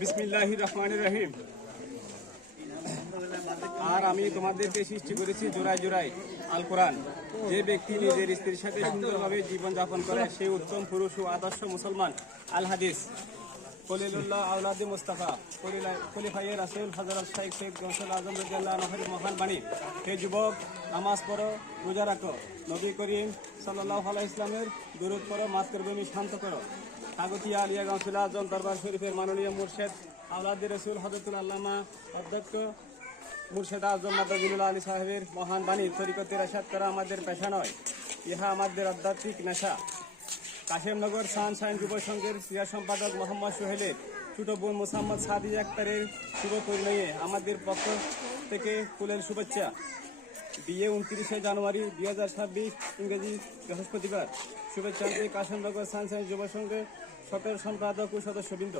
বিসমিল্লাহির রহমানির রহিম। আর আমি তোমাদেরকে সৃষ্টি করেছি জোড়ায় জোড়ায় আল কোরআন। যে ব্যক্তি নিজের স্ত্রীর সাথে সুন্দরভাবে জীবনযাপন করে সে উত্তম পুরুষ ও আদর্শ মুসলমান। আল হাদিস খলিলুল্লাহ আওলাদে মুস্তাফা খলিফায়ে রাসূল হযরত শাইখ সৈয়দ গৌসুল আজম রাদিয়াল্লাহু আনহুর মহান বাণী, হে যুবক, নামাজ পড়ো, রোজা রাখো, নবী করিম সাল্লাল্লাহু আলাইহি ওয়াসাল্লামের দুরূদ পড়ো, মাতৃভূমি শান্ত করো। কাগতিয়া আলিয়া গৌসুল আজম দরবার শরীফের মাননীয় মুর্শেদ আওলাদে রাসূল হযরতুল আল্লামা অধ্যক্ষ মুর্শেদ আজম মাদাজিনুল আলী সাহেবের মহান বাণী তরিকতের আশাদ করা আমাদের পেশা নয়, ইহা আমাদের আধ্যাত্মিক নেশা। কাশেমনগর সানশাইন যুব সংঘের ক্রীড়া সম্পাদক মোহাম্মদ সোহেলের ছোট বোন মোসাম্মদ সাদি আক্তারের শুভ পরিণয়ে আমাদের পক্ষ থেকে ফুলের শুভেচ্ছা। বিয়ে 29শে জানুয়ারি 2026 ইংরেজি বৃহস্পতিবার। শুভেচ্ছা কাশেমনগর সানশাইন যুব সংঘের সকল সম্পাদক ও সদস্যবৃন্দ।